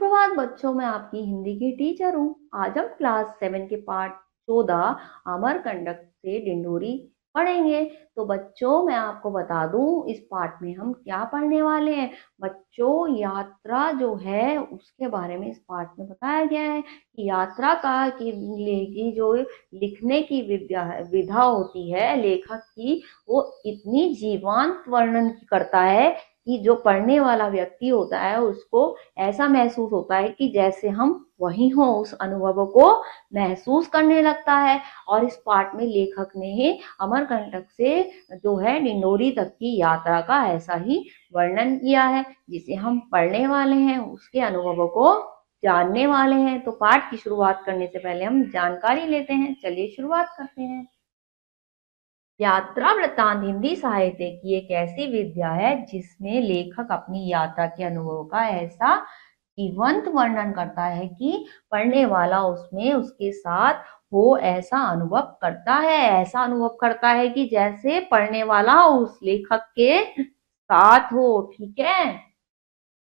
सुप्रभात बच्चों, मैं आपकी हिंदी की टीचर हूँ। आज हम क्लास 7 के पाठ 14 अमरकंटक से डिंडोरी पढ़ेंगे। तो बच्चों, मैं आपको बता दूं इस पाठ में हम क्या पढ़ने वाले हैं। बच्चों, यात्रा जो है उसके बारे में इस पाठ में बताया गया है कि यात्रा का की जो लिखने की विधा होती है लेखक की, वो इतनी जीवंत वर्णन करता है कि जो पढ़ने वाला व्यक्ति होता है उसको ऐसा महसूस होता है कि जैसे हम वहीं हों, उस अनुभव को महसूस करने लगता है। और इस पाठ में लेखक ने ही अमरकंटक से जो है डिंडोरी तक की यात्रा का ऐसा ही वर्णन किया है, जिसे हम पढ़ने वाले हैं, उसके अनुभवों को जानने वाले हैं। तो पाठ की शुरुआत करने से पहले हम जानकारी लेते हैं। चलिए शुरुआत करते हैं। यात्रा वृत्तांत हिंदी साहित्य की एक ऐसी विद्या है जिसमें लेखक अपनी यात्रा के अनुभव का ऐसा जीवंत वर्णन करता है कि पढ़ने वाला उसमें उसके साथ हो ऐसा अनुभव करता है। ऐसा अनुभव करता है कि जैसे पढ़ने वाला उस लेखक के साथ हो। ठीक है।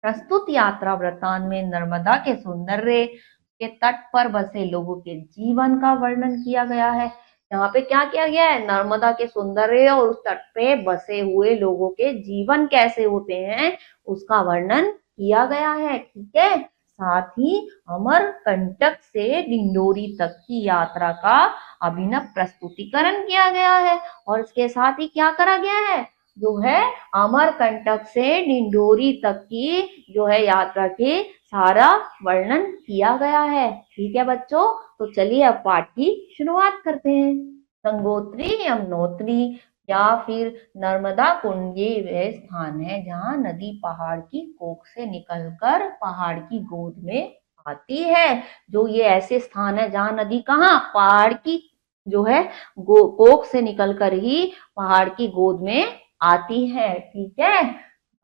प्रस्तुत यात्रा वृत्तांत में नर्मदा के सौंदर्य के तट पर बसे लोगों के जीवन का वर्णन किया गया है। यहाँ पे क्या किया गया है? नर्मदा के सौंदर्य और उस तट पे बसे हुए लोगों के जीवन कैसे होते हैं उसका वर्णन किया गया है। ठीक है। साथ ही अमरकंटक से डिंडोरी तक की यात्रा का अभिनव प्रस्तुतिकरण किया गया है। और इसके साथ ही क्या करा गया है? जो है अमरकंटक से डिंडोरी तक की जो है यात्रा के सारा वर्णन किया गया है। ठीक है बच्चों, तो चलिए अब पाठ की शुरुआत करते हैं। गंगोत्री यमुनोत्री या फिर नर्मदा कुंड ये वह स्थान है जहाँ नदी पहाड़ की कोख से निकलकर पहाड़ की गोद में आती है। जो ये ऐसे स्थान है जहाँ नदी कहाँ पहाड़ की जो है कोख से निकलकर ही पहाड़ की गोद में आती है। ठीक है।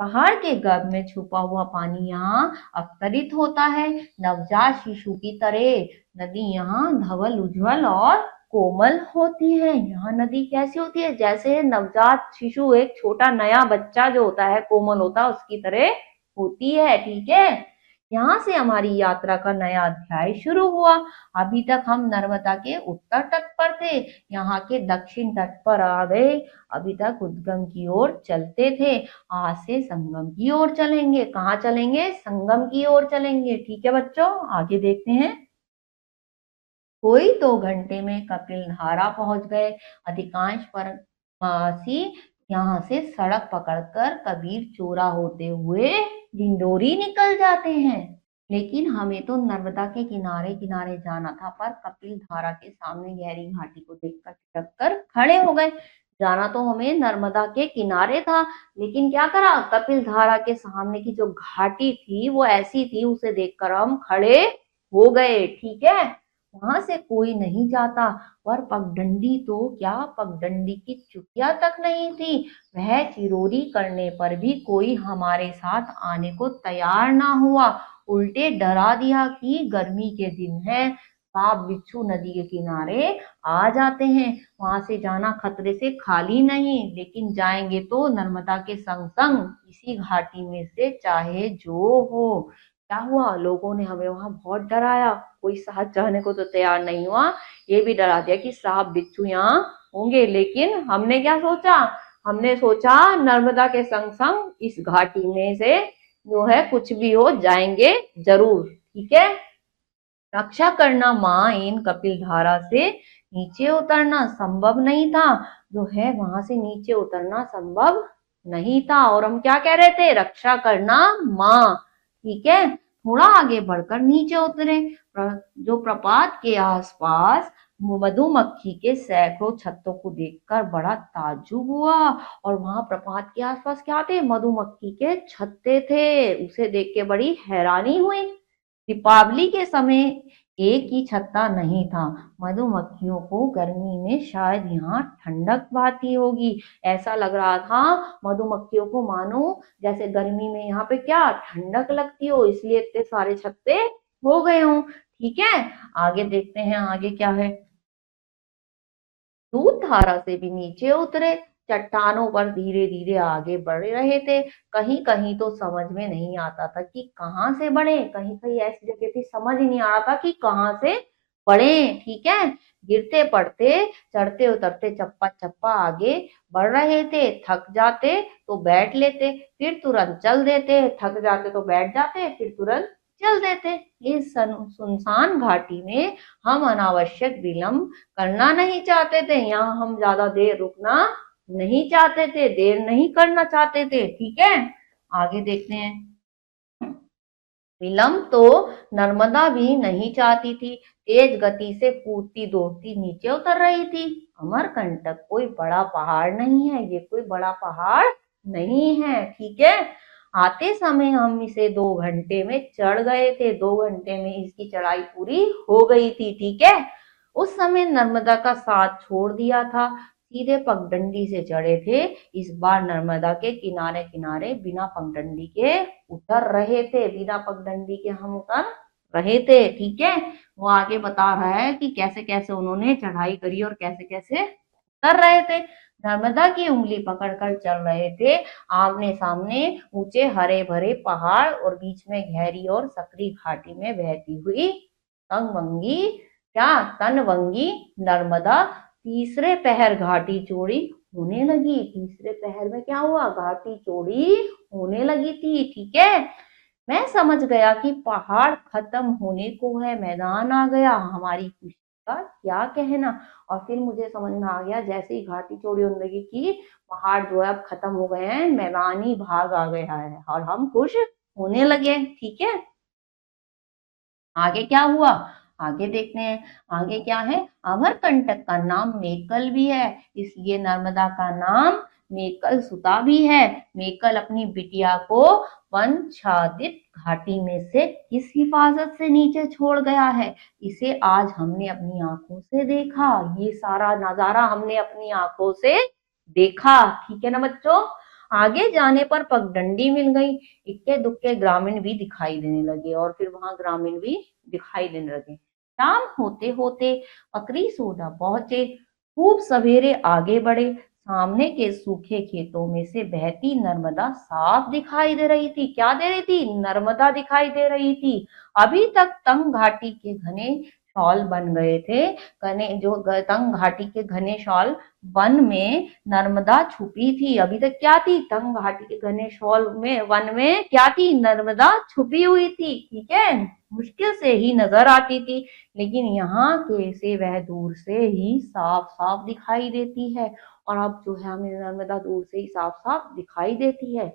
पहाड़ के गर्भ में छुपा हुआ पानी यहाँ अवतरित होता है। नवजात शिशु की तरह नदी यहाँ धवल उज्जवल और कोमल होती है। यहाँ नदी कैसी होती है? जैसे नवजात शिशु एक छोटा नया बच्चा जो होता है कोमल होता है उसकी तरह होती है। ठीक है। यहाँ से हमारी यात्रा का नया अध्याय शुरू हुआ। अभी तक हम नर्मदा के उत्तर तट पर थे, यहाँ के दक्षिण तट पर आ गए। अभी तक उद्गम की ओर चलते थे, आज से संगम की ओर चलेंगे। कहाँ चलेंगे? संगम की ओर चलेंगे। ठीक है बच्चों, आगे देखते हैं। कोई 2 घंटे में कपिल धारा पहुंच गए। अधिकांश प्रवासी यहाँ से सड़क पकड़कर कबीर चोरा होते हुए डिंडोरी निकल जाते हैं। लेकिन हमें तो नर्मदा के किनारे किनारे जाना था, पर कपिल धारा के सामने गहरी घाटी को देखकर ठिठक खड़े हो गए। जाना तो हमें नर्मदा के किनारे था, लेकिन क्या करा? कपिल धारा के सामने की जो घाटी थी वो ऐसी थी, उसे देखकर हम खड़े हो गए। ठीक है। वहां से कोई नहीं जाता, पर पगडंडी तो क्या, पगडंडी की चुटिया तक नहीं थी। वह चिरोरी करने पर भी कोई हमारे साथ आने को तैयार ना हुआ। उल्टे डरा दिया कि गर्मी के दिन है, सांप बिच्छू नदी के किनारे आ जाते हैं, वहां से जाना खतरे से खाली नहीं, लेकिन जाएंगे तो नर्मदा के संग संग इसी घाटी में से, चाहे जो हो। क्या हुआ? लोगों ने हमें वहां बहुत डराया, कोई साथ जाने को तो तैयार नहीं हुआ। ये भी डरा दिया कि सांप बिच्छू यहाँ होंगे, लेकिन हमने क्या सोचा? हमने सोचा नर्मदा के संग संग इस घाटी में से जो है कुछ भी हो जाएंगे जरूर। ठीक है। रक्षा करना माँ इन कपिल धारा से नीचे उतरना संभव नहीं था। जो है वहां से नीचे उतरना संभव नहीं था, और हम क्या कह रहे थे? रक्षा करना माँ। ठीक है। थोड़ा आगे बढ़कर नीचे उतरे। जो प्रपात के आसपास मधुमक्खी के सैकड़ों छत्तों को देखकर बड़ा ताज्जुब हुआ। और वहां प्रपात के आसपास क्या थे? मधुमक्खी के छत्ते थे। उसे देख के बड़ी हैरानी हुई। दीपावली के समय एक ही छत्ता नहीं था। मधुमक्खियों को गर्मी में शायद यहाँ ठंडक पाती होगी। ऐसा लग रहा था मधुमक्खियों को मानो जैसे गर्मी में यहाँ पे क्या ठंडक लगती हो, इसलिए इतने सारे छत्ते हो गए हों। ठीक है। आगे देखते हैं आगे क्या है। दूध धारा से भी नीचे उतरे। चट्टानों पर धीरे धीरे आगे बढ़ रहे थे। कहीं कहीं तो समझ में नहीं आता था कि कहाँ से बढ़े, कहीं कहीं ऐसी जगह थी समझ ही नहीं आ रहा था कि कहाँ से बढ़े। ठीक है, गिरते पड़ते चढ़ते उतरते चप्पा चप्पा आगे बढ़ रहे थे। थक जाते तो बैठ लेते, फिर तुरंत चल देते, थक जाते तो बैठ जाते, फिर तुरंत चल देते। इस सुनसान घाटी में हम अनावश्यक विलंब करना नहीं चाहते थे, यहाँ हम ज्यादा देर रुकना नहीं चाहते थे, देर नहीं करना चाहते थे। ठीक है, आगे देखते हैं। विलंब तो नर्मदा भी नहीं चाहती थी, तेज गति से कूदती दौड़ती नीचे उतर रही थी। अमरकंटक कोई बड़ा पहाड़ नहीं है, ये कोई बड़ा पहाड़ नहीं है। ठीक है, आते समय हम इसे 2 घंटे में चढ़ गए थे, 2 घंटे में इसकी चढ़ाई पूरी हो गई थी। ठीक है, उस समय नर्मदा का साथ छोड़ दिया था, सीधे पगडंडी से चढ़े थे। इस बार नर्मदा के किनारे किनारे बिना पगडंडी के उतर रहे थे, बिना पगडंडी के हम उतर रहे थे। ठीक है, वो आगे बता रहा है कि कैसे कैसे उन्होंने चढ़ाई करी और कैसे कैसे उतर रहे थे। नर्मदा की उंगली पकड़कर चल रहे थे, आमने सामने ऊंचे हरे भरे पहाड़ और बीच में गहरी और सकरी घाटी में बहती हुई तंगवंगी क्या तनवंगी नर्मदा तीसरे पहर घाटी चौड़ी होने लगी। तीसरे पहर में क्या हुआ, घाटी चौड़ी होने लगी थी। ठीक है, मैं समझ गया कि पहाड़ खत्म होने को है, मैदान आ गया, हमारी खुशी का क्या कहना। और फिर मुझे समझ में आ गया, जैसे ही घाटी चौड़ी होने लगी कि पहाड़ जो है अब खत्म हो गए हैं, मैदानी भाग आ गया है और हम खुश होने लगे। ठीक है, आगे क्या हुआ, आगे देखते हैं। आगे क्या है, अमरकंटक का नाम मेकल भी है, इसलिए नर्मदा का नाम मेकल सुता भी है। मेकल अपनी बिटिया को पंचादित घाटी में से किस हिफाजत से नीचे छोड़ गया है, इसे आज हमने अपनी आंखों से देखा। ये सारा नजारा हमने अपनी आंखों से देखा। ठीक है ना बच्चों, आगे जाने पर पगडंडी मिल गई, इक्के दुक्के ग्रामीण भी दिखाई देने लगे, और फिर वहां ग्रामीण भी दिखाई देने लगे। शाम होते होते बकरी सोडा पहुंचे, खूब सवेरे आगे बढ़े। सामने के सूखे खेतों में से बहती नर्मदा साफ दिखाई दे रही थी। क्या दे रही थी, नर्मदा दिखाई दे रही थी। अभी तक तंग घाटी के घने शॉल बन गए थे, जो तंग घाटी के घने शॉल वन में नर्मदा छुपी थी। अभी तक क्या थी, तंग घाटी के घने शॉल में वन में क्या थी, नर्मदा छुपी हुई थी। ठीक है, मुश्किल से ही नजर आती थी, लेकिन यहाँ के से वह दूर से ही साफ साफ दिखाई देती है। और अब जो है हमें नर्मदा दूर से ही साफ साफ दिखाई देती है।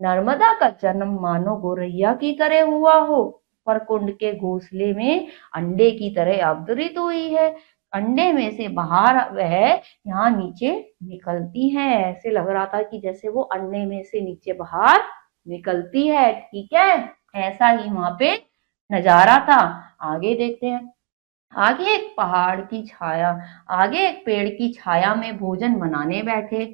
नर्मदा का जन्म मानो गौरैया की तरह हुआ हो, पर कुंड के घोंसले में अंडे की तरह अवतरित हुई है। अंडे में से बाहर वह यहाँ नीचे निकलती है। ऐसे लग रहा था कि जैसे वो अंडे में से नीचे बाहर निकलती है। ठीक है, ऐसा ही वहां पे नजारा था। आगे देखते हैं। आगे एक पहाड़ की छाया आगे एक पेड़ की छाया में भोजन बनाने बैठे।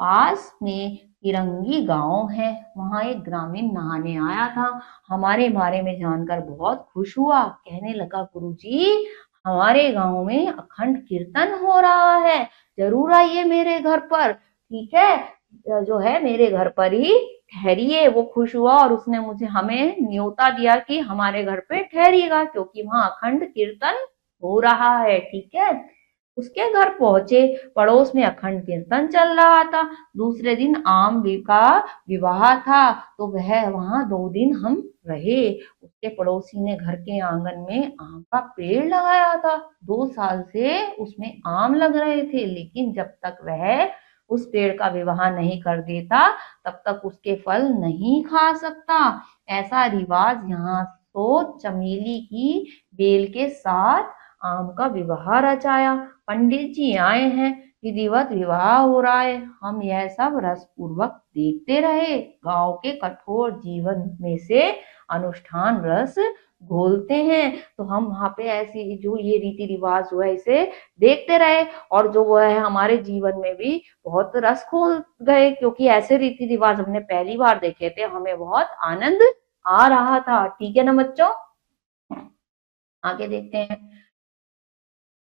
पास में तिरंगी गांव है, वहां एक ग्रामीण नहाने आया था। हमारे बारे में जानकर बहुत खुश हुआ, कहने लगा, गुरुजी, हमारे गांव में अखंड कीर्तन हो रहा है, जरूर आइए मेरे घर पर। ठीक है, जो है मेरे घर पर ही ठहरिए। वो खुश हुआ और उसने मुझे हमें न्योता दिया कि हमारे घर पे ठहरिएगा, क्योंकि वहां अखंड कीर्तन हो रहा है। ठीक है, उसके घर पहुंचे, पड़ोस में अखंड कीर्तन चल रहा था। दूसरे दिन आम का विवाह था, तो वह वहां 2 दिन हम रहे। उसके पड़ोसी ने घर के आंगन में आम का पेड़ लगाया था, 2 साल से उसमें आम लग रहे थे, लेकिन जब तक वह उस पेड़ का विवाह नहीं कर देता तब तक उसके फल नहीं खा सकता। ऐसा रिवाज यहाँ तो चमेली की बेल के साथ आम का विवाह रचाया। पंडित जी आए हैं, विधिवत विवाह हो रहा है, हम यह सब रस पूर्वक देखते रहे। गांव के कठोर जीवन में से अनुष्ठान रस घोलते हैं, तो हम वहां पे ऐसी जो ये रीति रिवाज जो है इसे देखते रहे, और जो वो है हमारे जीवन में भी बहुत रस घोल गए, क्योंकि ऐसे रीति रिवाज हमने पहली बार देखे थे, हमें बहुत आनंद आ रहा था। ठीक है ना बच्चों, आगे देखते हैं।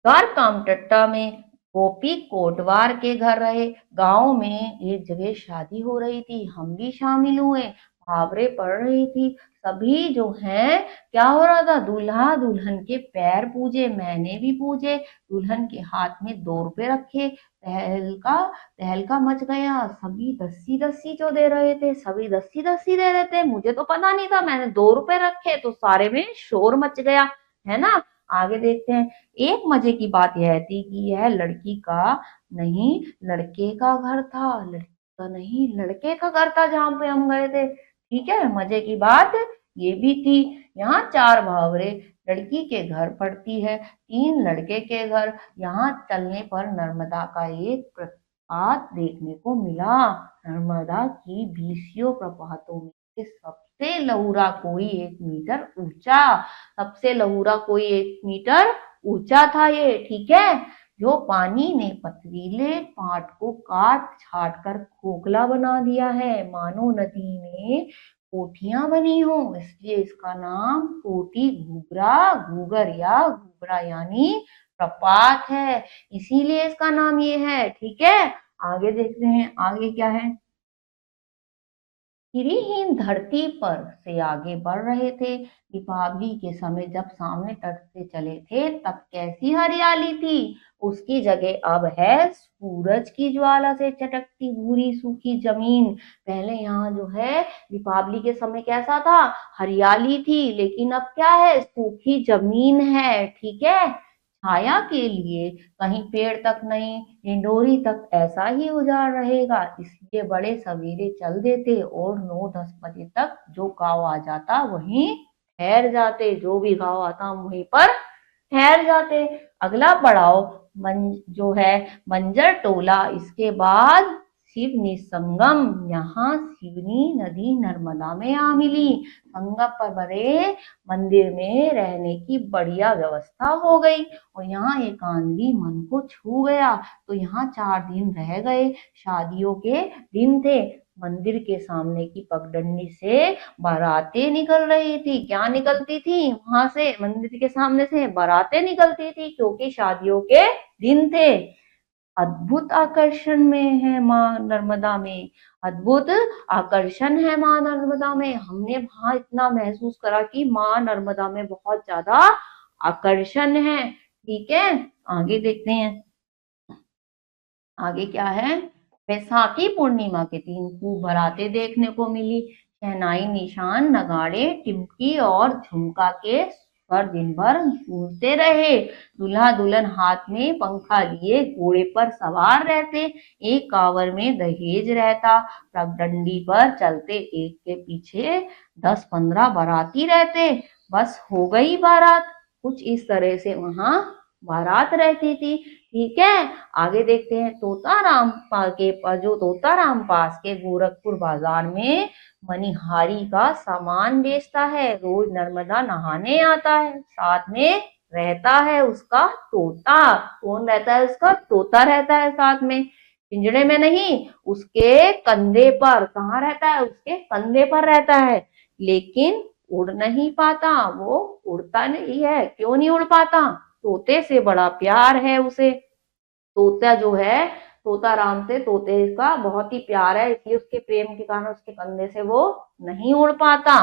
द्वारकामटट्टा में गोपी कोटवार के घर रहे। गांव में एक जगह शादी हो रही थी, हम भी शामिल हुए। मुहावरे पड़ रही थी। सभी जो हैं, क्या हो रहा था, दूल्हा दुल्हन के पैर पूजे, मैंने भी पूजे। दुल्हन के हाथ में 2 रुपए रखे। तहलका मच गया। सभी दस्सी दस्सी जो दे रहे थे, सभी दस्सी दस्सी दे रहे थे। मुझे तो पता नहीं था, मैंने 2 रुपए रखे तो सारे में शोर मच गया, है ना। आगे देखते हैं। एक मजे की बात यह थी कि यह लड़की का नहीं, लड़के का घर था। लड़की का नहीं, लड़के का घर था जहां पे हम गए थे। ठीक है, मजे की बात ये भी थी। यहाँ 4 मुहावरे। लड़की के घर पड़ती है, 3 लड़के के घर। यहाँ चलने पर नर्मदा का एक प्रपात देखने को मिला। नर्मदा की 20 प्रपातों में से सबसे लहुरा कोई 1 मीटर ऊंचा, सबसे लहुरा कोई 1 मीटर ऊंचा था ये। ठीक है, जो पानी ने पथरीले पाट को काट छाट कर खोखला बना दिया है, मानो नदी में कोठियां बनी हो, इसलिए इसका नाम कोटी घूगरा, घूगर या घूगरा यानी प्रपात है, इसीलिए इसका नाम ये है। ठीक है, आगे देखते हैं, आगे क्या है। गिरिहीन धरती पर से आगे बढ़ रहे थे। दीपावली के समय जब सामने तट से चले थे तब कैसी हरियाली थी, उसकी जगह अब है सूरज की ज्वाला से चटकती भूरी सूखी जमीन। पहले यहाँ जो है दीपावली के समय कैसा था, हरियाली थी, लेकिन अब क्या है, सूखी जमीन है। ठीक है, छाया के लिए कहीं पेड़ तक नहीं, डिंडोरी तक ऐसा ही उजाड़ रहेगा, इसलिए बड़े सवेरे चल देते और 9-10 बजे तक जो गांव आ जाता वहीं ठहर जाते, जो भी गांव आता वहीं पर ठहर जाते। अगला पड़ाव जो है बंजर टोला, इसके बाद शिवनी संगम। यहाँ शिवनी नदी नर्मदा में आ मिली। संगम पर बड़े मंदिर में रहने की बढ़िया व्यवस्था हो गई और यहाँ एक आंधी मन को छू गया तो यहाँ 4 दिन रह गए। शादियों के दिन थे। मंदिर के सामने की पगडंडी से बारातें निकल रही थी। क्या निकलती थी, वहां से मंदिर के सामने से बारातें निकलती थी, क्योंकि शादियों के दिन थे। अद्भुत आकर्षण में है माँ नर्मदा में, अद्भुत आकर्षण है माँ नर्मदा में। हमने वहां इतना महसूस करा कि माँ नर्मदा में बहुत ज्यादा आकर्षण है। ठीक है, आगे देखते हैं, आगे क्या है। बैसाखी पूर्णिमा के दिन खूब बारातें देखने को मिली। शहनाई, निशान, नगाड़े, टिमकी और झुमका के स्वर दिन भर गूंजते रहे। दूल्हा दुल्हन हाथ में पंखा लिए घोड़े पर सवार रहते। एक कांवर में दहेज रहता। पगडंडी पर चलते एक के पीछे 10-15 बाराती रहते। बस हो गई बारात। कुछ इस तरह से वहां बारात रहती थी। ठीक है, आगे देखते हैं। जो तोताराम पास के गोरखपुर बाजार में मनिहारी का सामान बेचता है। रोज नर्मदा नहाने आता है, साथ में रहता है उसका तोता। कौन रहता है, उसका तोता रहता है साथ में, पिंजड़े में नहीं, उसके कंधे पर। कहाँ रहता है, उसके कंधे पर रहता है, लेकिन उड़ नहीं पाता। वो उड़ता नहीं है। क्यों नहीं उड़ पाता, तोते से बड़ा प्यार है उसे। तोता जो है, तोता राम से तोते का बहुत ही प्यार है, इसलिए उसके प्रेम के कारण उसके कंधे से वो नहीं उड़ पाता।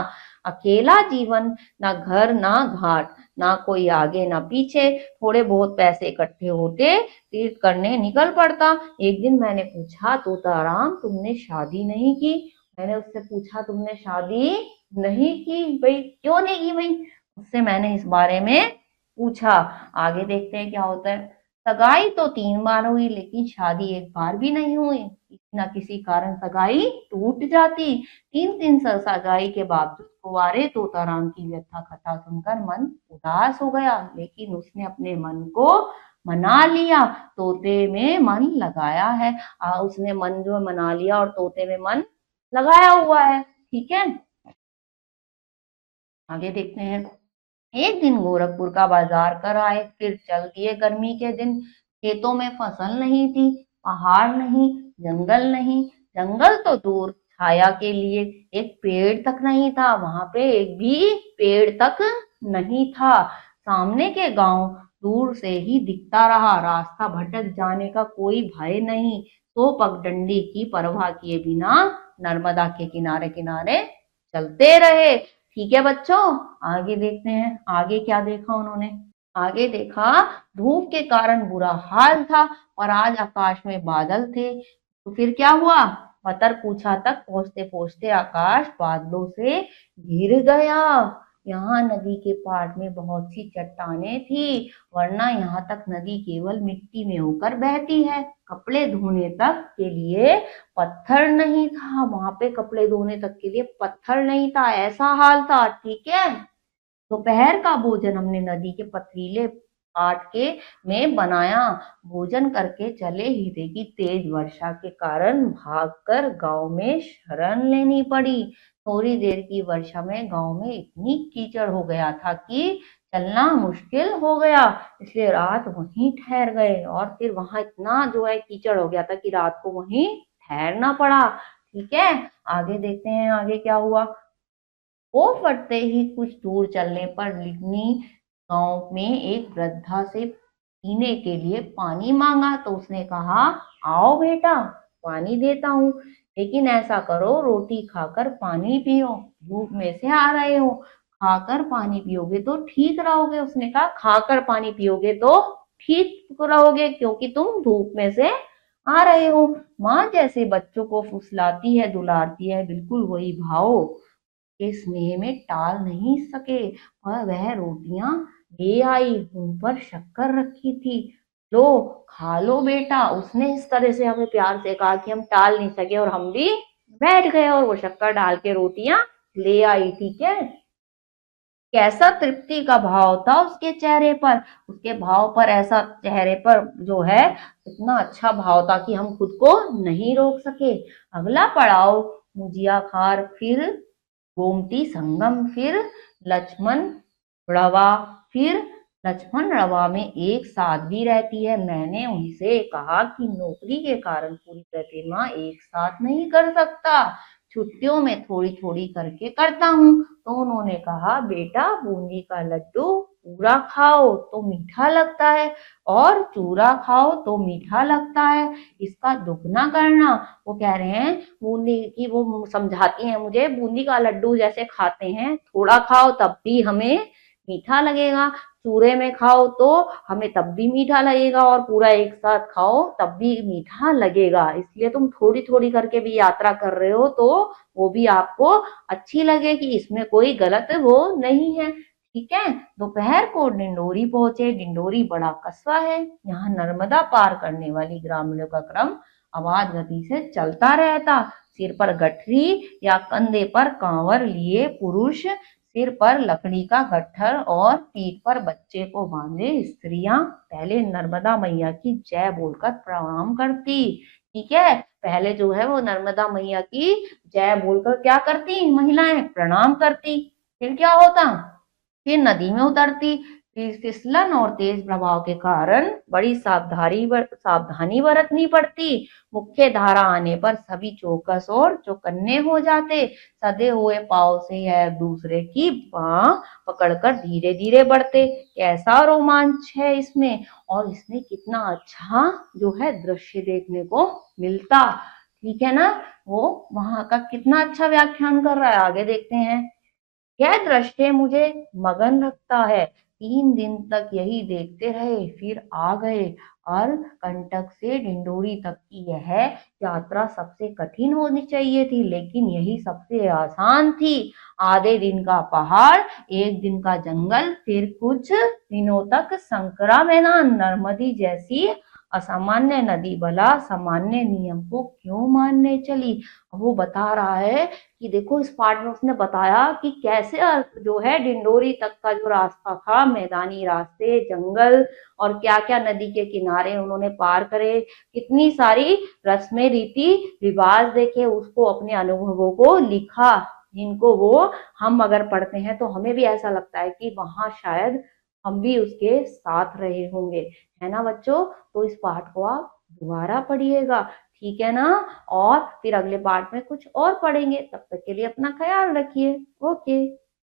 अकेला जीवन, ना घर ना घाट, ना कोई आगे ना पीछे। थोड़े बहुत पैसे इकट्ठे होते, तीर्थ करने निकल पड़ता। एक दिन मैंने पूछा, तोता राम तुमने शादी नहीं की। मैंने उससे पूछा, तुमने शादी नहीं की भाई, क्यों नहीं की भाई, उससे मैंने इस बारे में पूछा। आगे देखते हैं क्या होता है। सगाई तो 3 बार हुई, लेकिन शादी एक बार भी नहीं हुई। किसी न किसी कारण सगाई टूट जाती। 3-3 सगाई के बावजूद कुंवारे तोताराम की व्यथा कथा सुनकर मन उदास हो गया, लेकिन उसने अपने मन को मना लिया। तोते में मन लगाया है। उसने मन जो मना लिया और तोते में मन लगाया हुआ है। ठीक है, आगे देखते हैं। एक दिन गोरखपुर का बाजार कर आए, फिर चल दिए गर्मी के दिन। खेतों में फसल नहीं थी, पहाड़ नहीं, जंगल नहीं। जंगल तो दूर, छाया के लिए एक पेड़ तक नहीं था। वहां पे एक भी पेड़ तक नहीं था। सामने के गांव दूर से ही दिखता रहा, रास्ता भटक जाने का कोई भय नहीं। तो पगडंडी की परवाह किए बिना नर्मदा के किनारे किनारे चलते रहे। ठीक है बच्चों, आगे देखते हैं। आगे क्या देखा उन्होंने? आगे देखा, धूप के कारण बुरा हाल था और आज आकाश में बादल थे। तो फिर क्या हुआ? मतर पूछा तक पहुंचते पहुंचते आकाश बादलों से घिर गया। यहाँ नदी के पार में बहुत सी चट्टानें थी, वरना यहाँ तक नदी केवल मिट्टी में होकर बहती है। कपड़े धोने तक के लिए पत्थर नहीं था, वहां पे कपड़े धोने तक के लिए पत्थर नहीं था, ऐसा हाल था। ठीक है, दोपहर का भोजन हमने नदी के पथरीले पाट के में बनाया। भोजन करके चले ही थे कि तेज वर्षा के कारण भागकर गांव में शरण लेनी पड़ी। थोड़ी देर की वर्षा में गांव में इतनी कीचड़ हो गया था कि चलना मुश्किल हो गया, इसलिए रात वहीं ठहर गए। और फिर वहां इतना जो है कीचड़ हो गया था कि रात को वहीं ठहरना पड़ा। ठीक है, आगे देखते हैं आगे क्या हुआ। वो फटते ही कुछ दूर चलने पर लिग्नी गांव में एक वृद्धा से पीने के लिए पानी मांगा। तो उसने कहा, आओ बेटा, पानी देता हूँ, लेकिन ऐसा करो रोटी खाकर पानी पियो, धूप में से आ रहे हो, खाकर पानी पियोगे तो ठीक रहोगे। उसने कहा, खाकर पानी पियोगे तो ठीक रहोगे, क्योंकि तुम धूप में से आ रहे हो। माँ जैसे बच्चों को फुसलाती है, दुलारती है, बिल्कुल वही भाव के स्नेह में टाल नहीं सके। और वह रोटियां ले आई, उन पर शक्कर रखी थी। लो, खा लो बेटा। उसने इस तरह से हमें प्यार से कहा कि हम टाल नहीं सके, और हम भी बैठ गए और वो शक्कर डाल के रोटियां ले आई। ठीक है, कैसा तृप्ति का भाव था उसके चेहरे पर। उसके भाव पर ऐसा, चेहरे पर जो है इतना अच्छा भाव था कि हम खुद को नहीं रोक सके। अगला पड़ाव मुजिया खार, फिर गोमती संगम, फिर लक्ष्मण रवा। फिर लक्ष्मण रवा में एक साध्वी रहती है। मैंने उनसे कहा कि नौकरी के कारण पूरी प्रतिमा एक साथ नहीं कर सकता, छुट्टियों में थोड़ी थोड़ी करके करता हूँ। तो उन्होंने कहा, बेटा बूंदी का लड्डू पूरा खाओ तो मीठा लगता है, और चूरा खाओ तो मीठा लगता है, इसका दुगना करना। वो कह रहे हैं बूंदी की, वो समझाती हैं मुझे, बूंदी का लड्डू जैसे खाते हैं, थोड़ा खाओ तब भी हमें मीठा लगेगा, चूरे में खाओ तो हमें तब भी मीठा लगेगा, और पूरा एक साथ खाओ तब भी मीठा लगेगा। इसलिए तुम थोड़ी थोड़ी करके भी यात्रा कर रहे हो तो वो भी आपको अच्छी लगे, कि इसमें कोई गलत वो नहीं है। ठीक है, दोपहर को डिंडोरी पहुंचे। डिंडोरी बड़ा कस्बा है, यहाँ नर्मदा पार करने वाली ग्रामीणों का क्रम आवाज गति से चलता रहता। सिर पर गठरी या कंधे पर कांवर लिए पुरुष, सिर पर लकड़ी का गट्ठर और पीठ पर बच्चे को बांधे स्त्रियां पहले नर्मदा मैया की जय बोलकर प्रणाम करती। ठीक है, पहले जो है वो नर्मदा मैया की जय बोलकर क्या करती, महिलाएं प्रणाम करती। फिर क्या होता, फिर नदी में उतरती। फिसलन और तेज प्रभाव के कारण बड़ी सावधानी बरतनी पड़ती। मुख्य धारा आने पर सभी चौकस और चौकन्ने हो जाते। सदे हुए पांव से यह दूसरे की बाह पकड़कर धीरे धीरे बढ़ते। कैसा रोमांच है इसमें, और इसमें कितना अच्छा जो है दृश्य देखने को मिलता। ठीक है ना, वो वहां का कितना अच्छा व्याख्यान कर रहा है। आगे देखते हैं। यह दृश्य मुझे मगन रखता है। 3 दिन तक यही देखते रहे, फिर आ गए। और कंटक से डिंडोरी तक की यह यात्रा सबसे कठिन होनी चाहिए थी, लेकिन यही सबसे आसान थी। आधे दिन का पहाड़, एक दिन का जंगल, फिर कुछ दिनों तक संकरा मैदान। नर्मदी जैसी असामान्य नदी भला सामान्य नियम को क्यों मानने चली। वो बता रहा है कि देखो, इस पार्ट में उसने बताया कि कैसे जो है डिंडोरी तक का जो रास्ता था, मैदानी रास्ते, जंगल, और क्या क्या नदी के किनारे उन्होंने पार करे, कितनी सारी रस्में रीति रिवाज देखे, उसको अपने अनुभवों को लिखा, जिनको वो हम अगर पढ़ते हैं तो हमें भी ऐसा लगता है कि वहां शायद हम भी उसके साथ रहे होंगे। है ना बच्चों, तो इस पाठ को आप दोबारा पढ़िएगा। ठीक है ना, और फिर अगले पार्ट में कुछ और पढ़ेंगे। तब तक के लिए अपना ख्याल रखिए। ओके।